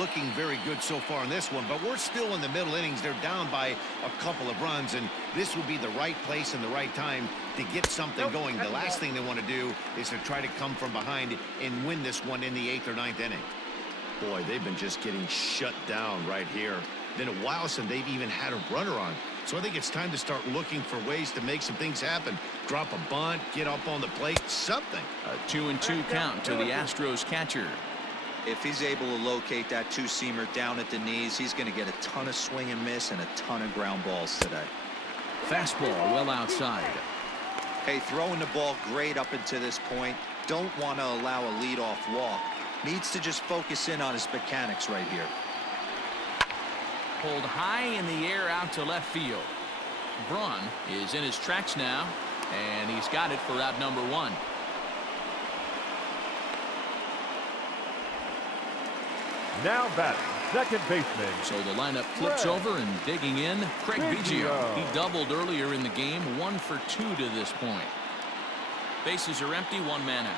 looking very good so far in this one, but we're still in the middle innings. They're down by a couple of runs, and this would be the right place and the right time to get something going. The last thing they want to do is to try to come from behind and win this one in the 8th or 9th inning. Boy, they've been just getting shut down right here. Been a while since they've even had a runner on. So I think it's time to start looking for ways to make some things happen. Drop a bunt, get up on the plate, something. A 2-2 count to the Astros catcher. If he's able to locate that two-seamer down at the knees, he's going to get a ton of swing and miss and a ton of ground balls today. Fastball well outside. Hey, throwing the ball great up until this point. Don't want to allow a leadoff walk. Needs to just focus in on his mechanics right here. Pulled high in the air out to left field. Braun is in his tracks now, and he's got it for out number 1. Now batting, second baseman. So the lineup flips over and digging in, Craig Biggio. He doubled earlier in the game, 1 for 2 to this point. Bases are empty, 1 man out.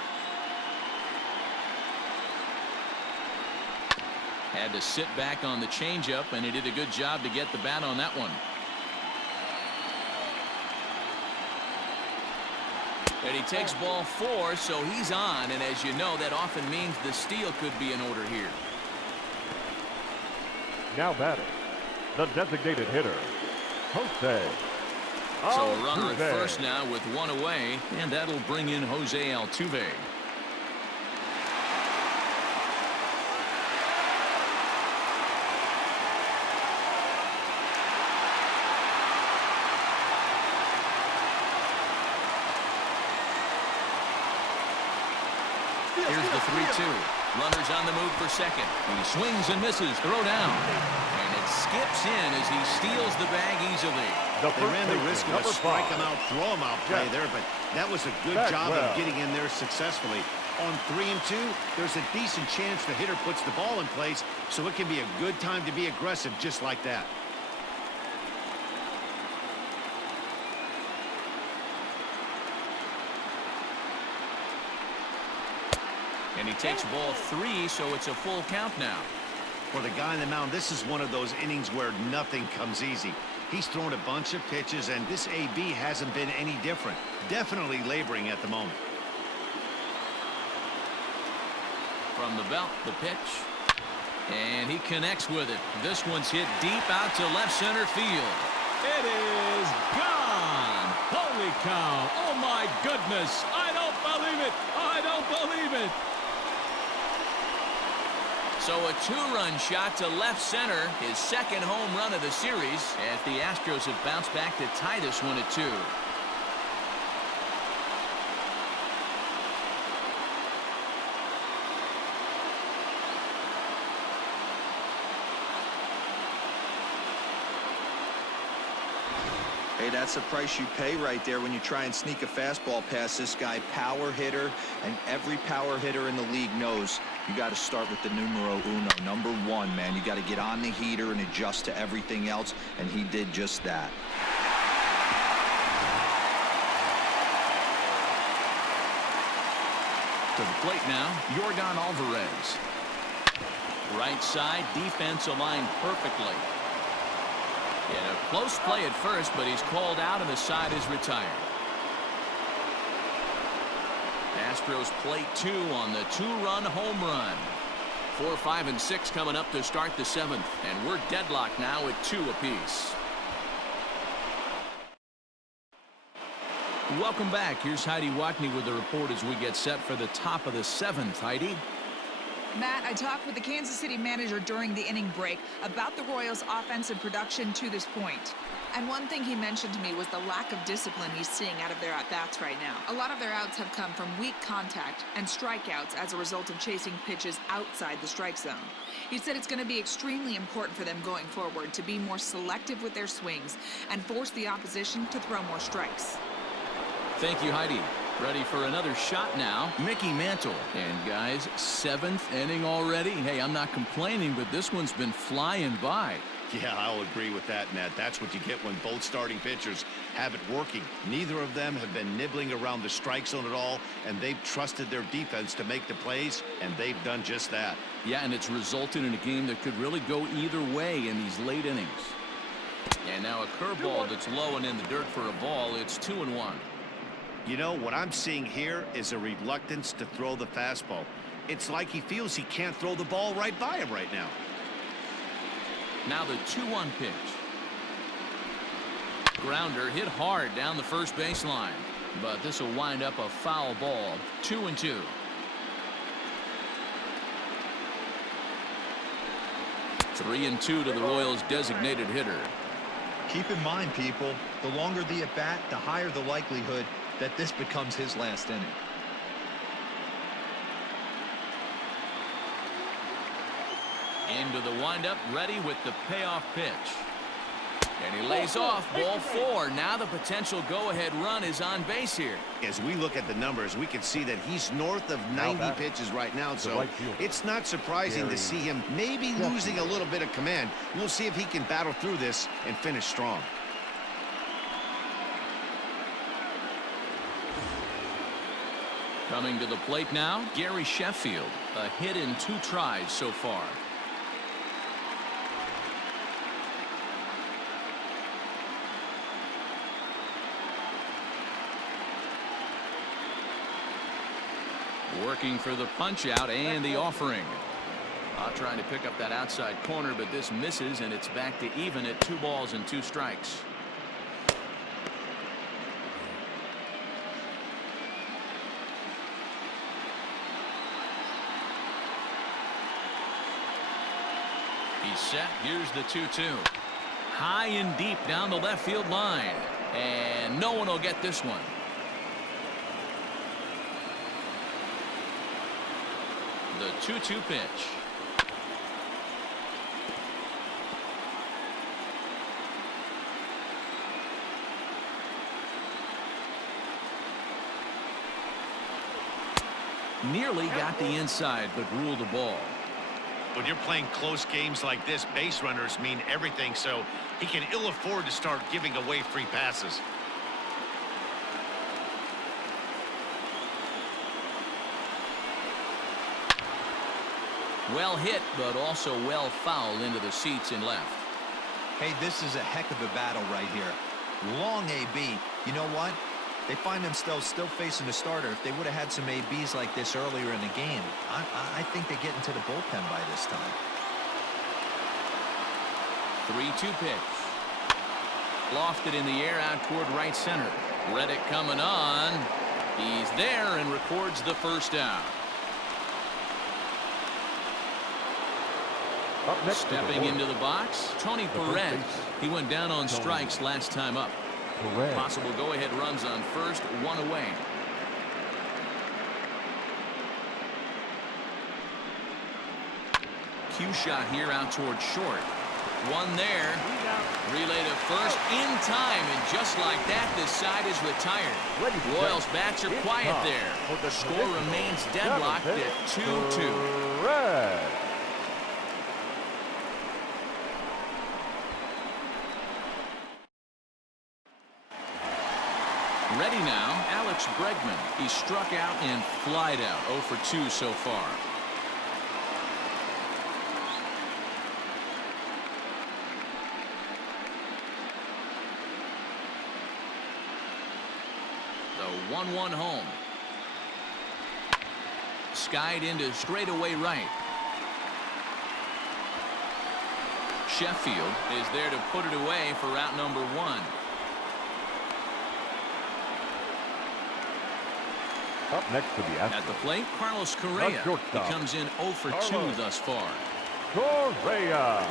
Had to sit back on the changeup, and he did a good job to get the bat on that one. And he takes ball 4, so he's on, and as you know, that often means the steal could be in order here. Now batting, the designated hitter, Jose Altuve. So a runner at first now with 1 away, and that'll bring in Jose Altuve. Here's the 3-2. Runners on the move for second. He swings and misses. Throw down. And it skips in as he steals the bag easily. They ran the risk of a strike him out, throw him out play there, but that was a good job of getting in there successfully. On 3 and 2, there's a decent chance the hitter puts the ball in place, so it can be a good time to be aggressive just like that. And he takes ball 3, so it's a full count now. For the guy on the mound, this is one of those innings where nothing comes easy. He's thrown a bunch of pitches, and this AB hasn't been any different. Definitely laboring at the moment. From the belt, the pitch. And he connects with it. This one's hit deep out to left center field. It is gone. Holy cow. Oh, my goodness. I don't believe it. I don't believe it. So a 2-run shot to left center, his second home run of the series, as the Astros have bounced back to tie this one at 2. Hey, that's the price you pay right there when you try and sneak a fastball past this guy. Power hitter, and every power hitter in the league knows you got to start with the numero uno, number 1, man. You got to get on the heater and adjust to everything else, and he did just that. To the plate now, Yordan Alvarez. Right side, defense aligned perfectly. In a close play at first, but he's called out and the side is retired. Astros play 2 on the 2-run home run. 4, 5, and 6 coming up to start the 7th, and we're deadlocked now at 2 apiece. Welcome back. Here's Heidi Watney with the report as we get set for the top of the 7th. Heidi? Matt, I talked with the Kansas City manager during the inning break about the Royals' offensive production to this point. And one thing he mentioned to me was the lack of discipline he's seeing out of their at-bats right now. A lot of their outs have come from weak contact and strikeouts as a result of chasing pitches outside the strike zone. He said it's going to be extremely important for them going forward to be more selective with their swings and force the opposition to throw more strikes. Thank you, Heidi. Ready for another shot now, Mickey Mantle. And guys, 7th inning already. Hey, I'm not complaining, but this one's been flying by. Yeah, I'll agree with that, Matt. That's what you get when both starting pitchers have it working. Neither of them have been nibbling around the strike zone at all, and they've trusted their defense to make the plays, and they've done just that. Yeah, and it's resulted in a game that could really go either way in these late innings. And now a curveball that's low and in the dirt for a ball. It's 2-1. You know, what I'm seeing here is a reluctance to throw the fastball. It's like he feels he can't throw the ball right by him right now. Now the 2-1 pitch. Grounder hit hard down the first baseline, but this will wind up a foul ball. 2-2. Three and 2 to the Royals' designated hitter. Keep in mind, people, the longer the at-bat, the higher the likelihood that this becomes his last inning. Into the windup, ready with the payoff pitch. And he lays off, ball 4. Now the potential go-ahead run is on base here. As we look at the numbers, we can see that he's north of 90 pitches right now, so it's not surprising to see him maybe losing a little bit of command. We'll see if he can battle through this and finish strong. Coming to the plate now, Gary Sheffield. A hit in 2 tries so far. Working for the punch out and the offering. Trying to pick up that outside corner, but this misses, and it's back to even at 2 balls and 2 strikes. He's set. Here's the 2-2. High and deep down the left field line, and no one will get this one. The 2-2 pitch. Nearly got the inside, but ruled the ball. When you're playing close games like this, base runners mean everything, so he can ill afford to start giving away free passes. Well hit, but also well fouled into the seats and left. Hey, this is a heck of a battle right here. Long AB. You know what? They find themselves still facing a starter. If they would have had some ABs like this earlier in the game, I think they get into the bullpen by this time. 3-2 pitch. Lofted in the air out toward right center. Reddick coming on. He's there and records the first out. Stepping into the box, Tony Perez. He went down on strikes last time up. Possible go-ahead runs on first, 1 away. Cue shot here out toward short. 1 there. Relay to first in time, and just like that, this side is retired. Royals bats are quiet there. The score remains deadlocked at 2-2. Ready now, Alex Bregman. He struck out and flied out. 0 for 2 so far. The 1-1 home. Skied into straightaway right. Sheffield is there to put it away for out number 1. Up next to the Astros. At the plate, Carlos Correa. He comes in 0 for 2 thus far. Correa.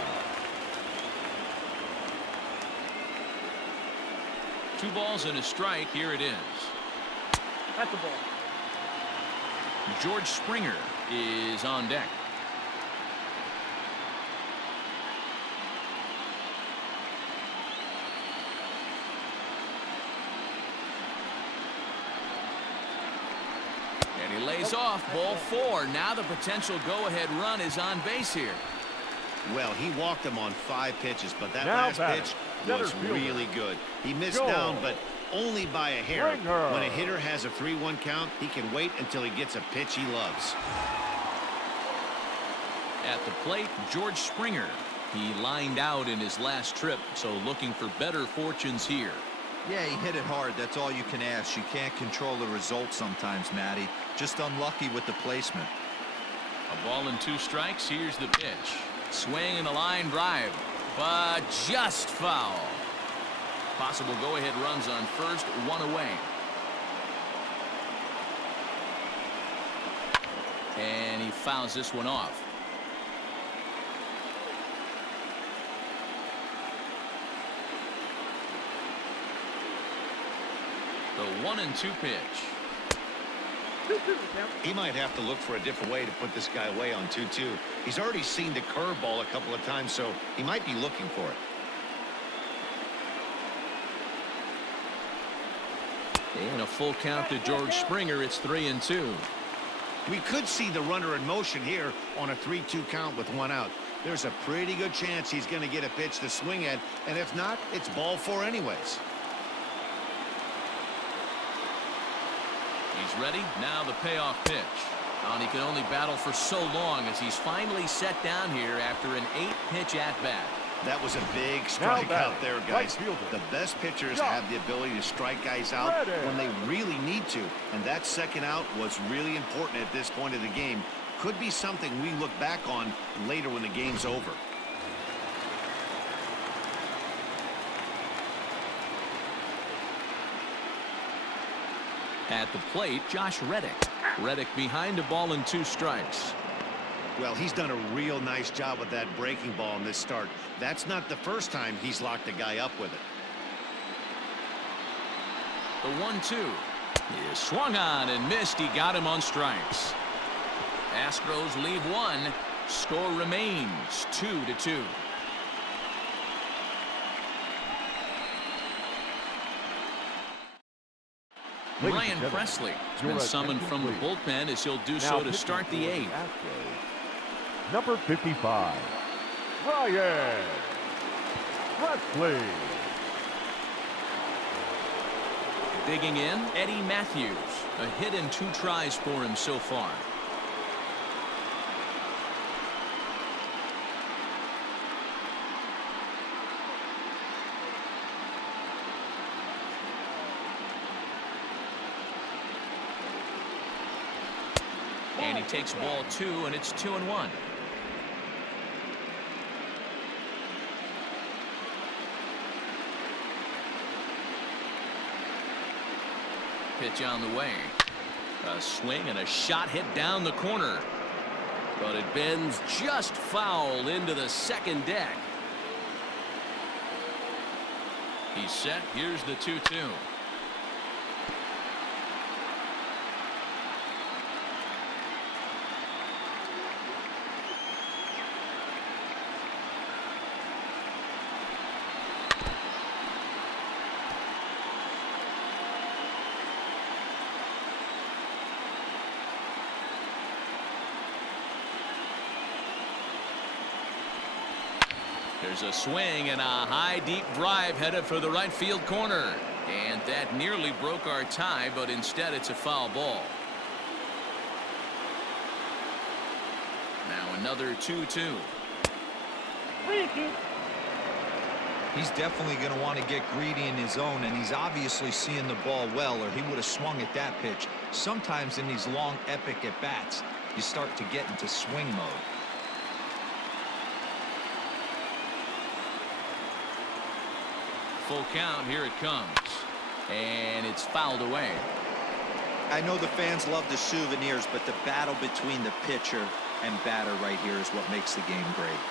2 balls and a strike. Here it is. At the ball. George Springer is on deck. And he lays off, ball 4. Now the potential go-ahead run is on base here. Well, he walked him on 5 pitches, but that Now last batting, pitch center was fielder. really good. He missed Joel. down, but only by a hair. Springer. When a hitter has a 3-1 count, he can wait until he gets a pitch he loves. At the plate, George Springer. He lined out in his last trip, so looking for better fortunes here. Yeah, he hit it hard. That's all you can ask. You can't control the result sometimes, Matty. Just unlucky with the placement. A ball and 2 strikes. Here's the pitch. Swing and a line drive, but just foul. Possible go-ahead runs on first, 1 away. And he fouls this one off. The 1-2 pitch. He might have to look for a different way to put this guy away on 2-2. He's already seen the curveball a couple of times, so he might be looking for it. And a full count to George Springer. It's 3-2. We could see the runner in motion here on a 3-2 count with 1 out. There's a pretty good chance he's going to get a pitch to swing at, and if not, it's ball 4 anyways. He's ready. Now the payoff pitch. And he can only battle for so long as he's finally set down here after an 8-pitch at-bat. That was a big strike batting, out there, right guys. fielder. The best pitchers Josh. have the ability to strike guys out Ready. when they really need to. And that second out was really important at this point of the game. Could be something we look back on later when the game's over. At the plate, Josh Reddick. Reddick behind a ball and 2 strikes. Well, he's done a real nice job with that breaking ball in this start. That's not the first time he's locked a guy up with it. The 1-2 is swung on and missed. He got him on strikes. Astros leave 1. Score remains 2-2. Ryan Presley has been summoned from the bullpen as he'll do so to start the 8th. Number 55, Ryan Wesley. Digging in, Eddie Matthews. A hit and 2 tries for him so far. And he takes ball 2, and it's 2-1. Pitch on the way. A swing and a shot hit down the corner. But it bends just foul into the second deck. He's set. Here's the 2-2. There's a swing and a high deep drive headed for the right field corner. And that nearly broke our tie, but instead it's a foul ball. Now another 2-2. He's definitely going to want to get greedy in his zone, and he's obviously seeing the ball well, or he would have swung at that pitch. Sometimes in these long, epic at-bats, you start to get into swing mode. Full count. Here it comes. And it's fouled away. I know the fans love the souvenirs, but the battle between the pitcher and batter right here is what makes the game great.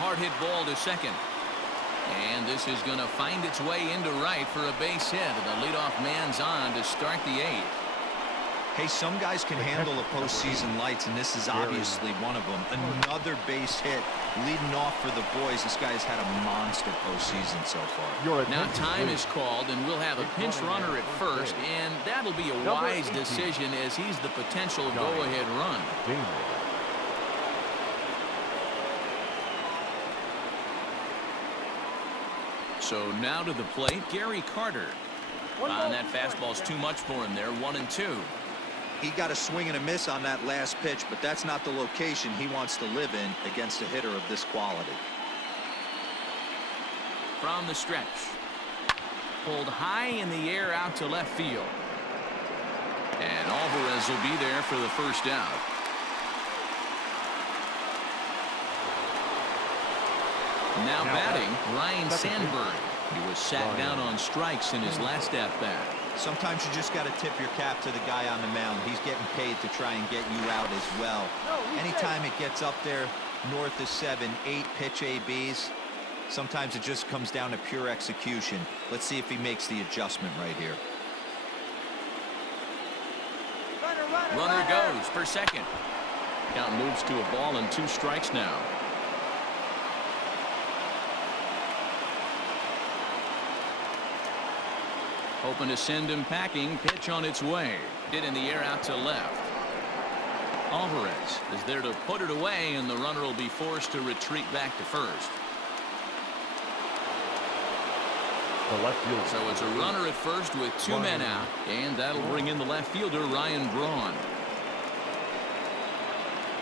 Hard hit ball to second. And this is going to find its way into right for a base hit. The leadoff man's on to start the 8th. Hey, some guys can handle the postseason lights, and this is obviously one of them. Another base hit leading off for the boys. This guy's had a monster postseason so far. Now time is called, and we'll have a pinch runner at first, and that'll be a wise decision as he's the potential go-ahead run. So now to the plate, Gary Carter. And that fastball's too much for him there, 1-2. He got a swing and a miss on that last pitch, but that's not the location he wants to live in against a hitter of this quality. From the stretch. Pulled high in the air out to left field. And Alvarez will be there for the first out. Now batting, Ryan Sandberg. He was sat down on strikes in his last at-bat. Sometimes you just got to tip your cap to the guy on the mound. He's getting paid to try and get you out as well. Anytime it gets up there north of 7, 8 pitch ABs, sometimes it just comes down to pure execution. Let's see if he makes the adjustment right here. Runner goes for second. Count moves to a ball and 2 strikes now. Hoping to send him packing. Pitch on its way. Hit in the air out to left. Alvarez is there to put it away, and the runner will be forced to retreat back to first. So it's a runner at first with 2 men out, and that'll bring in the left fielder, Ryan Braun.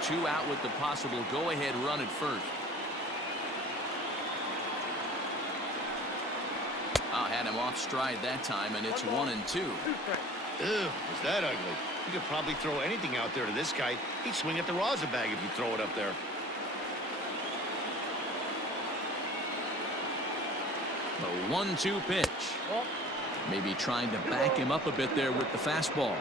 2 out with the possible go-ahead run at first. Had him off stride that time, and it's 1-2. Ew, was that ugly? You could probably throw anything out there to this guy. He'd swing at the rosin bag if you throw it up there. The 1-2 pitch. Maybe trying to back him up a bit there with the fastball.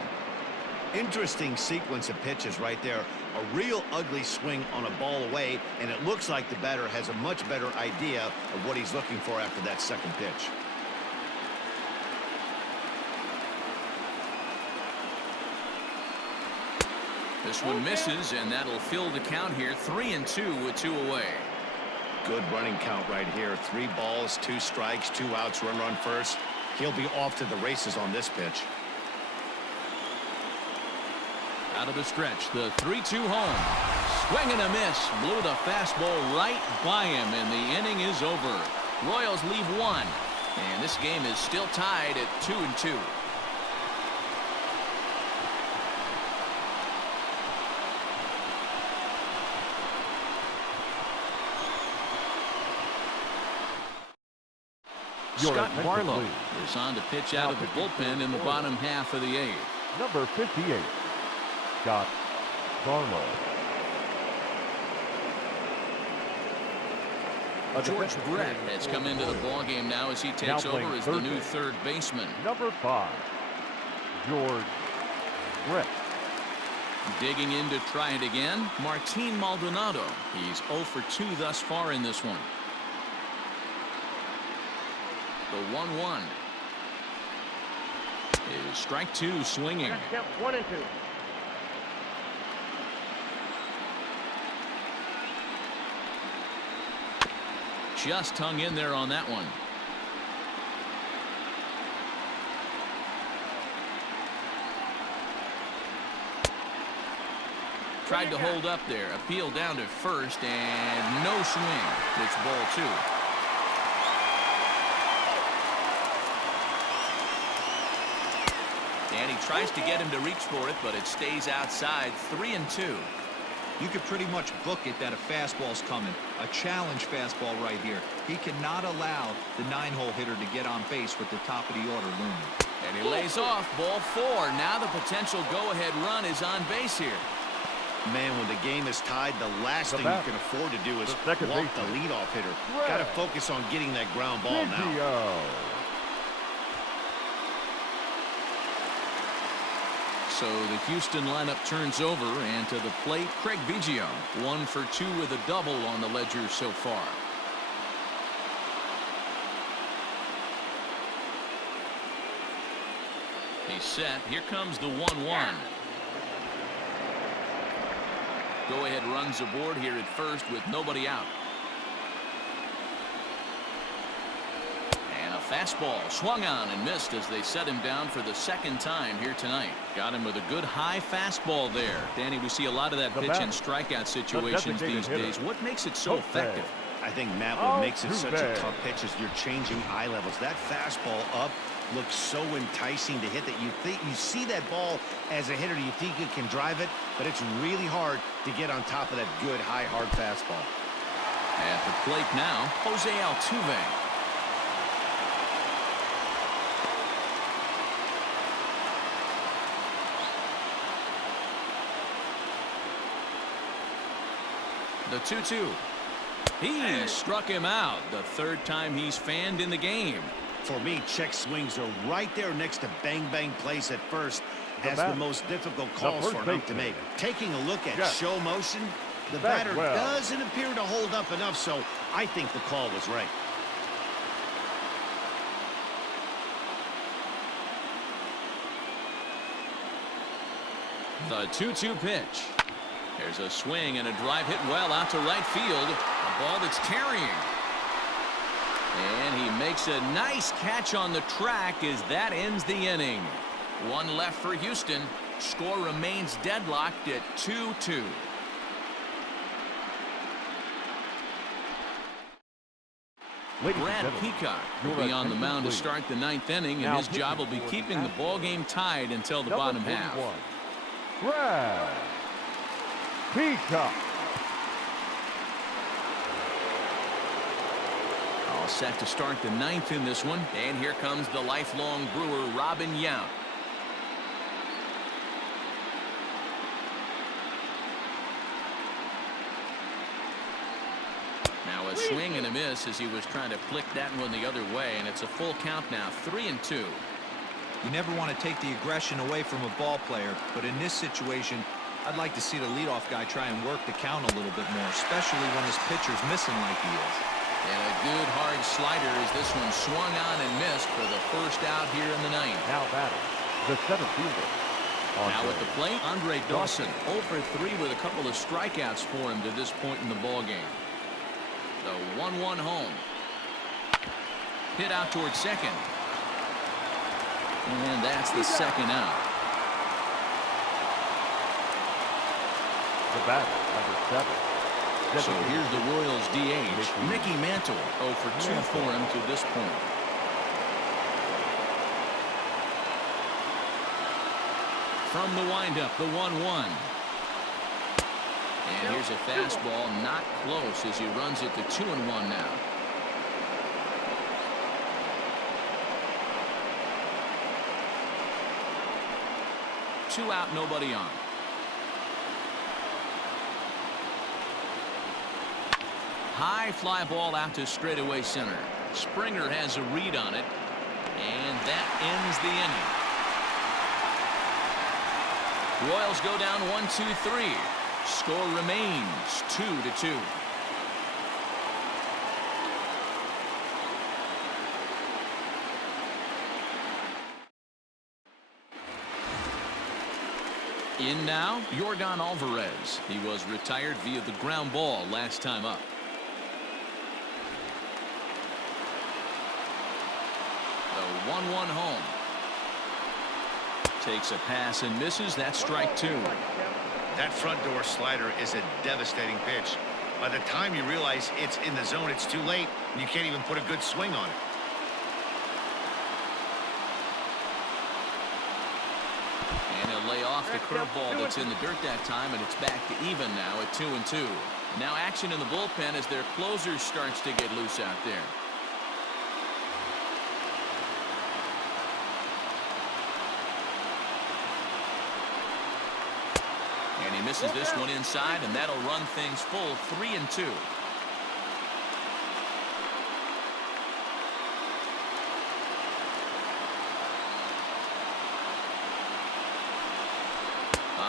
Interesting sequence of pitches right there. A real ugly swing on a ball away, and it looks like the batter has a much better idea of what he's looking for after that second pitch. This one misses, and that'll fill the count here. 3-2 with 2 away. Good running count right here. 3 balls, 2 strikes, 2 outs, runner on first. He'll be off to the races on this pitch. Out of the stretch, the 3-2 home. Swing and a miss. Blew the fastball right by him, and the inning is over. Royals leave 1, and this game is still tied at 2-2. Scott Barlow is on to pitch out of the bullpen in the bottom half of the 8th. Number 58, Scott Barlow. George Brett has come into the ballgame now as he takes over as the new third baseman. Number 5, George Brett. Digging in to try it again, Martin Maldonado. He's 0 for 2 thus far in this one. The 1-1 is strike 2 swinging. 1 and 2. Just hung in there on that one. Tried to hold up there. Appeal down to first, and no swing. It's ball 2. And he tries to get him to reach for it, but it stays outside. 3-2. You could pretty much book it that a fastball's coming. A challenge fastball right here. He cannot allow the 9-hole hitter to get on base with the top of the order looming. And he lays off. Ball 4. Now the potential go-ahead run is on base here. Man, when the game is tied, the last thing you can afford to do is walk the leadoff hitter. Got to focus on getting that ground ball now. So the Houston lineup turns over, and to the plate, Craig Biggio. 1 for 2 with a double on the ledger so far. He's set. Here comes the 1-1. Go-ahead runs aboard here at first with nobody out. And a fastball swung on and missed as they set him down for the second time here tonight. Got him with a good high fastball there. Danny, we see a lot of that pitch and strikeout situations these days. What makes it so effective? I think, Matt, what makes it such a tough pitch is you're changing eye levels. That fastball up looks so enticing to hit that you see that ball as a hitter, you think you can drive it, but it's really hard to get on top of that good high hard fastball. At the plate now, Jose Altuve. The 2-2. He struck him out. The third time he's fanned in the game. For me, check swings are right there next to bang plays at first. That's the most difficult calls for him to make. Taking a look at show motion, the batter doesn't appear to hold up enough, so I think the call was right. The 2-2 pitch. There's a swing and a drive hit well out to right field. A ball that's carrying. And he makes a nice catch on the track as that ends the inning. One left for Houston. Score remains deadlocked at 2-2. Brad Peacock will be on the mound to start the ninth inning, and his job will be keeping the ball game tied until the bottom half. Brad Peacock. All set to start the ninth in this one, and here comes the lifelong Brewer, Robin Yount. Now a swing and a miss as he was trying to flick that one the other way, and it's a full count now, 3-2. You never want to take the aggression away from a ball player, but in this situation, I'd like to see the leadoff guy try and work the count a little bit more, especially when his pitcher's missing like he is. And a good hard slider as this one swung on and missed for the first out here in the ninth. Now batting, the center fielder. Now at the plate, Andre Dawson, 0 for 3 with a couple of strikeouts for him to this point in the ball game. The 1-1 home. Hit out towards second. And that's the second out. The batter, number 7. So here's the Royals DH, Mickey Mantle, 0 for 2 for him to this point. From the windup, the 1-1. And here's a fastball, not close as he runs it to 2-1 now. Two out, nobody on. High fly ball out to straightaway center. Springer has a read on it, and that ends the inning. Royals go down 1-2-3. Score remains 2-2. In now, Yordan Alvarez. He was retired via the ground ball last time up. The 1-1 home. Takes a pass and misses. That's strike 2. That front door slider is a devastating pitch. By the time you realize it's in the zone, it's too late, and you can't even put a good swing on it. And he'll lay off the curveball that's in the dirt that time, and it's back to even now at 2-2. Now action in the bullpen as their closer starts to get loose out there. And he misses this one inside, and that'll run things full 3-2.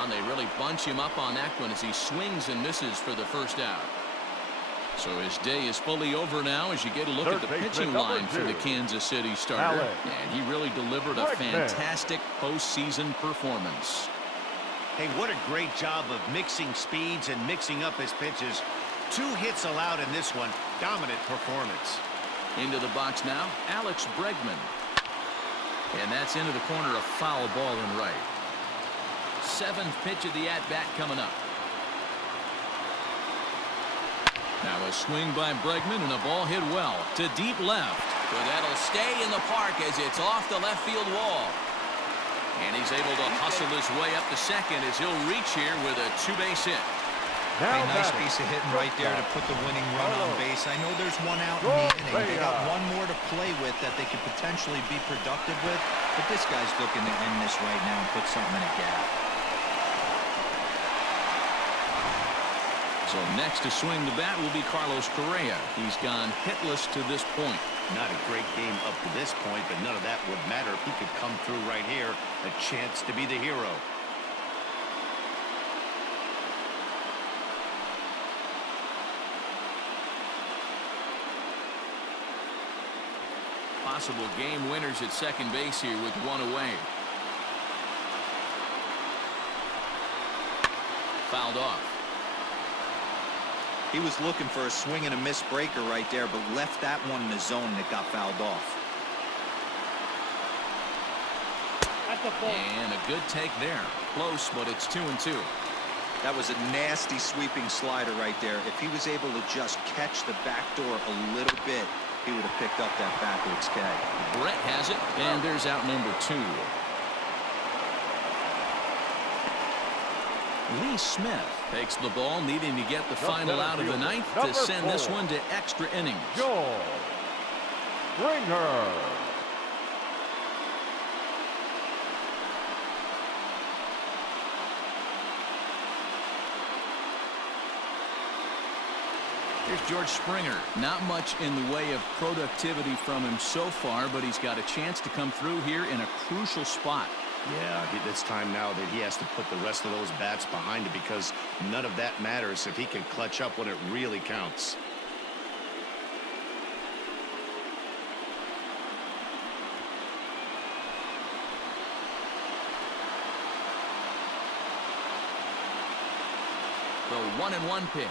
They really bunch him up on that one as he swings and misses for the first out. So his day is fully over now as you get a look at the pitching line for the Kansas City starter. And he really delivered a fantastic postseason performance. Hey, what a great job of mixing speeds and mixing up his pitches. 2 hits allowed in this one. Dominant performance. Into the box now, Alex Bregman. And that's into the corner, a foul ball in right. 7th pitch of the at-bat coming up. Now a swing by Bregman and a ball hit well to deep left. But that'll stay in the park as it's off the left field wall. And he's able to hustle his way up to second as he'll reach here with a 2-base hit. A nice piece of hitting right there to put the winning run on base. I know there's 1 out in the inning. They got 1 more to play with that they could potentially be productive with. But this guy's looking to end this right now and put something in a gap. So next to swing the bat will be Carlos Correa. He's gone hitless to this point. Not a great game up to this point, but none of that would matter if he could come through right here. A chance to be the hero. Possible game winners at second base here with 1 away. Fouled off. He was looking for a swing and a miss breaker right there, but left that one in the zone and it got fouled off. That's a ball. And a good take there. Close, but it's 2-2. That was a nasty sweeping slider right there. If he was able to just catch the back door a little bit, he would have picked up that backwards K. Brett has it, and there's out number 2. Lee Smith takes the ball, needing to get the final out of the 9th to send this one to extra innings. Joel Springer. Here's George Springer. Not much in the way of productivity from him so far, but he's got a chance to come through here in a crucial spot. Yeah, it's time now that he has to put the rest of those bats behind it, because none of that matters if he can clutch up when it really counts. The 1-1 pitch.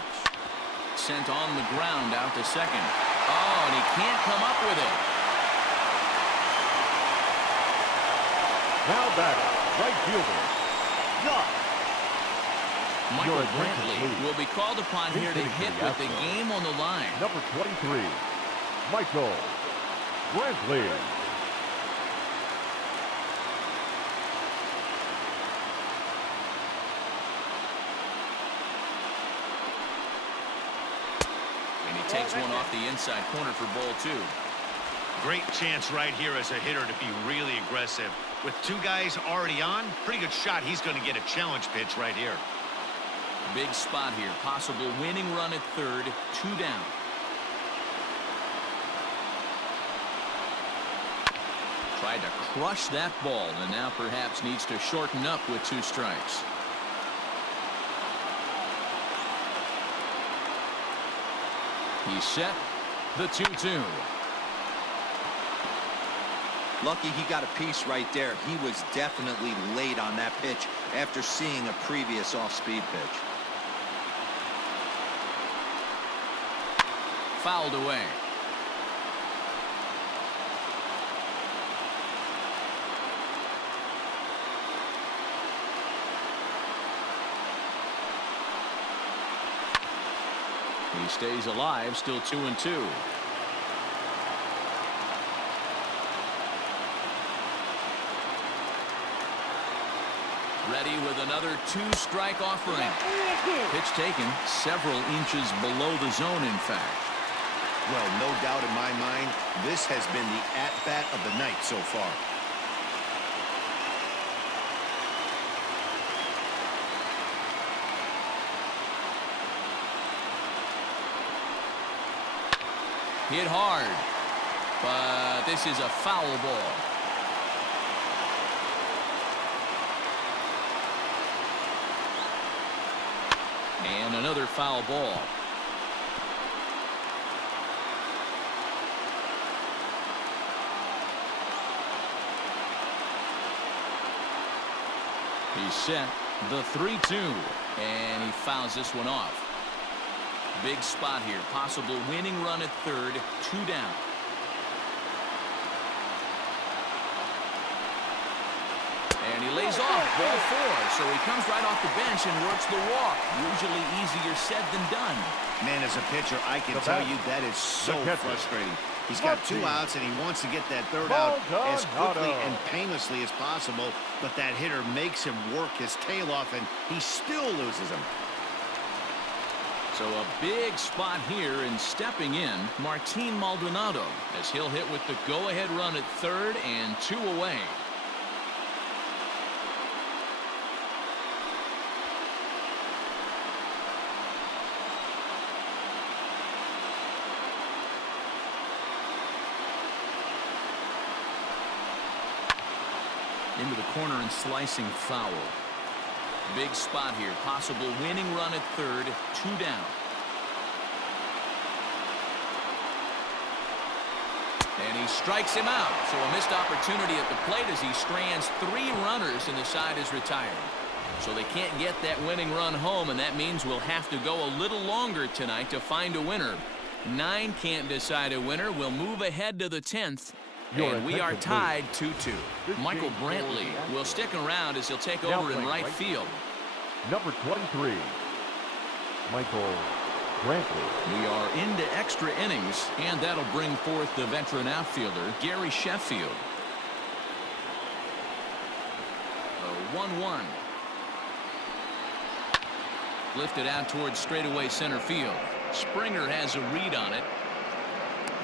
Sent on the ground out to second. Oh, and he can't come up with it. Now batting, right fielder, Josh. Michael Brantley will be called upon here to hit with the game on the line. Number 23, Michael Brantley. And he takes one off the inside corner for ball 2. Great chance right here as a hitter to be really aggressive. With 2 guys already on, pretty good shot. He's going to get a challenge pitch right here. Big spot here. Possible winning run at third. 2 down. Tried to crush that ball, and now perhaps needs to shorten up with 2 strikes. He's set. The 2-2. Lucky he got a piece right there. He was definitely late on that pitch after seeing a previous off-speed pitch. Fouled away. He stays alive, still 2-2. Ready with another 2-strike offering. Pitch taken several inches below the zone, in fact. Well, no doubt in my mind, this has been the at-bat of the night so far. Hit hard, but this is a foul ball. And another foul ball. He's set. The 3-2, and he fouls this one off. Big spot here. Possible winning run at third. 2 down. And he lays off ball 4, so he comes right off the bench and works the walk. Usually easier said than done. Man, as a pitcher, I can tell you that is so frustrating. He's got 2 outs, and he wants to get that 3rd out as quickly and painlessly as possible, but that hitter makes him work his tail off, and he still loses him. So a big spot here, and stepping in, Martin Maldonado, as he'll hit with the go-ahead run at third and 2 away. Into the corner and slicing foul. Big spot here. Possible winning run at third. 2 down. And he strikes him out. So a missed opportunity at the plate as he strands 3 runners and the side is retired. So they can't get that winning run home, and that means we'll have to go a little longer tonight to find a winner. 9 can't decide a winner. We'll move ahead to the 10th. And we are tied 2-2. Michael Brantley will stick around as he'll take over in right field. Number 23, Michael Brantley. We are into extra innings, and that'll bring forth the veteran outfielder, Gary Sheffield. A 1-1. Lifted out towards straightaway center field. Springer has a read on it.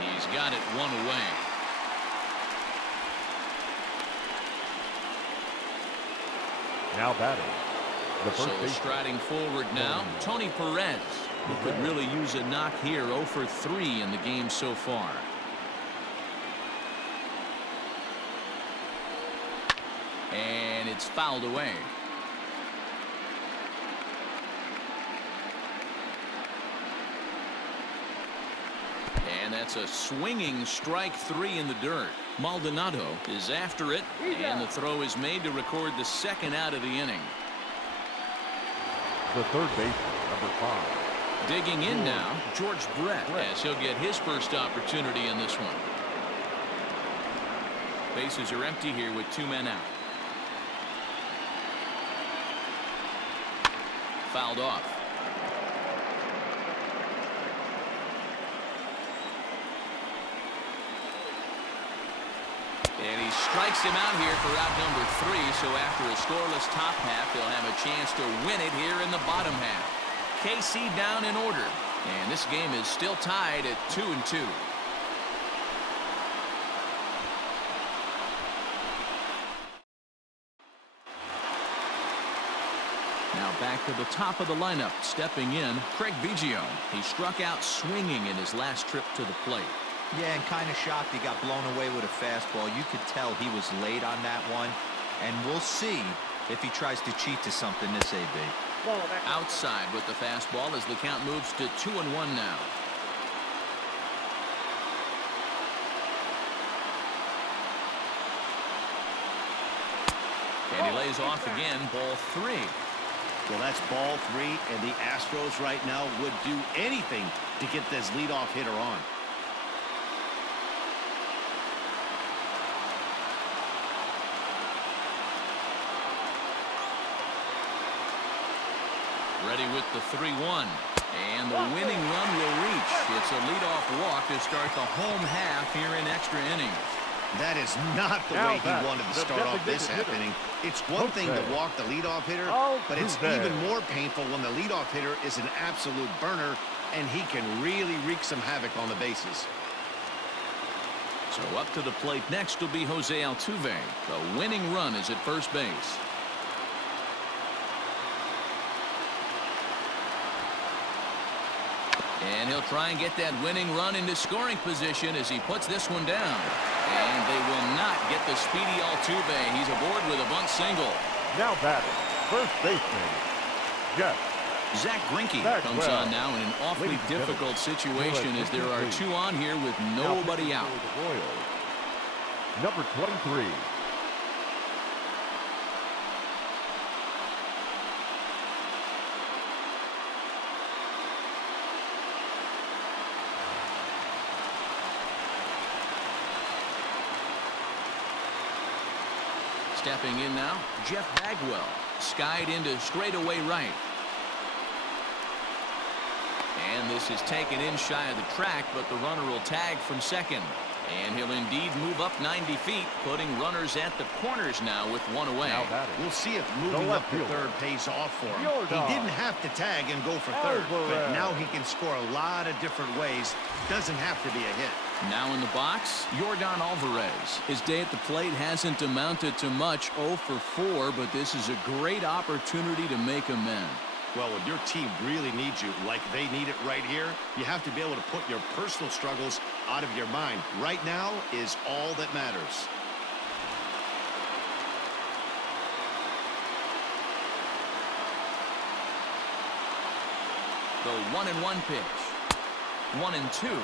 He's got it 1 away. Now batting. The first So striding forward now, Tony Perez, who could really use a knock here. 0 for 3 in the game so far. And it's fouled away. And that's a swinging strike 3 in the dirt. Maldonado is after it, and the throw is made to record the 2nd out of the inning. The third baseman, number 5. Digging in now, George Brett, as he'll get his first opportunity in this one. Bases are empty here with 2 men out. Fouled off. And he strikes him out here for out number 3. So after a scoreless top half, they'll have a chance to win it here in the bottom half. KC down in order. And this game is still tied at 2-2. Now back to the top of the lineup. Stepping in, Craig Biggio. He struck out swinging in his last trip to the plate. Yeah, and kind of shocked he got blown away with a fastball. You could tell he was late on that one. And we'll see if he tries to cheat to something this AB. Outside with the fastball as the count moves to 2-1 now. And he lays off again, ball 3. Well, that's ball 3, and the Astros right now would do anything to get this leadoff hitter on. Ready with the 3-1. And the winning run will reach. It's a leadoff walk to start the home half here in extra innings. That is not the way he wanted to start off this half inning. It's one thing to walk the leadoff hitter, but it's even more painful when the leadoff hitter is an absolute burner, and he can really wreak some havoc on the bases. So up to the plate next will be Jose Altuve. The winning run is at first base. And he'll try and get that winning run into scoring position as he puts this one down. And they will not get the speedy Altuve. He's aboard with a bunt single. Now batting, first baseman, Zach Greinke comes on now in an awfully difficult situation as there are 2 on here with nobody out. Number 23. Stepping in now, Jeff Bagwell. Skied into straightaway right. And this is taken in shy of the track, but the runner will tag from second. And he'll indeed move up 90 feet, putting runners at the corners now with one away. We'll see if moving up to third pays off for him. He didn't have to tag and go for third, but now he can score a lot of different ways. Doesn't have to be a hit. Now in the box, Yordan Alvarez. His day at the plate hasn't amounted to much, 0 for 4, but this is a great opportunity to make amends. Well, when your team really needs you, like they need it right here, you have to be able to put your personal struggles out of your mind. Right now is all that matters. The 1-1 pitch. 1-2.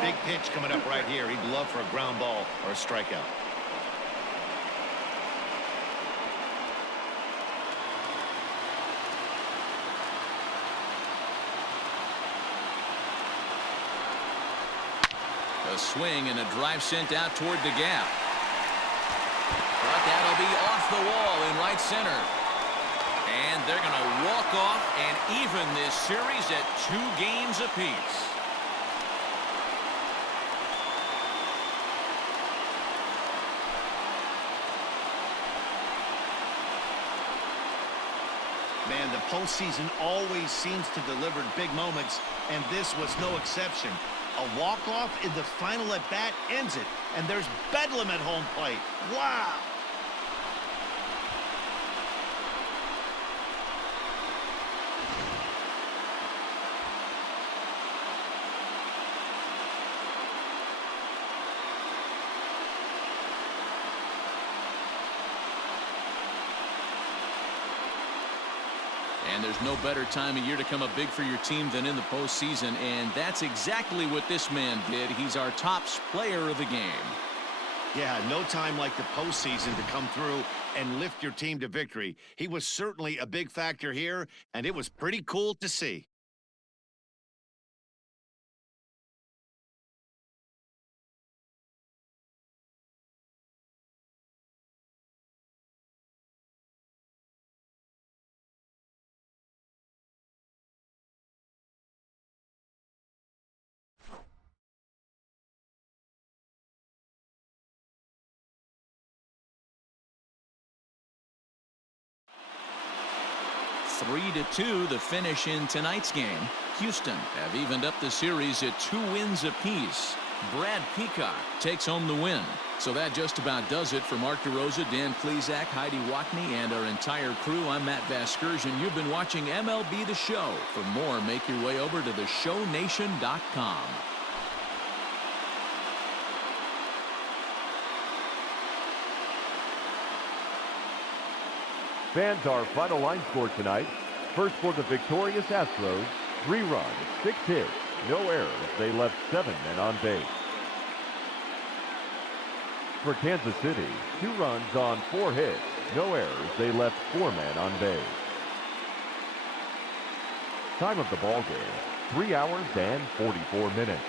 Big pitch coming up right here. He'd love for a ground ball or a strikeout. A swing and a drive sent out toward the gap. But that'll be off the wall in right center. And they're going to walk off and even this series at 2 games apiece. Man, the postseason always seems to deliver big moments, and this was no exception. A walk-off in the final at-bat ends it, and there's bedlam at home plate. Wow! And there's no better time of year to come up big for your team than in the postseason, and that's exactly what this man did. He's our top player of the game. Yeah, no time like the postseason to come through and lift your team to victory. He was certainly a big factor here, and it was pretty cool to see. Three to 2 the finish in tonight's game. Houston have evened up the series at 2 wins apiece. Brad Peacock takes home the win. So that just about does it for Mark DeRosa, Dan Plesac, Heidi Watney, and our entire crew. I'm Matt Vasgersian. You've been watching MLB The Show. For more, make your way over to theshownation.com. Fans, our final line score tonight. First for the victorious Astros, 3 runs, 6 hits, no errors. They left 7 men on base. For Kansas City, 2 runs on 4 hits, no errors. They left 4 men on base. Time of the ball game, 3 hours and 44 minutes.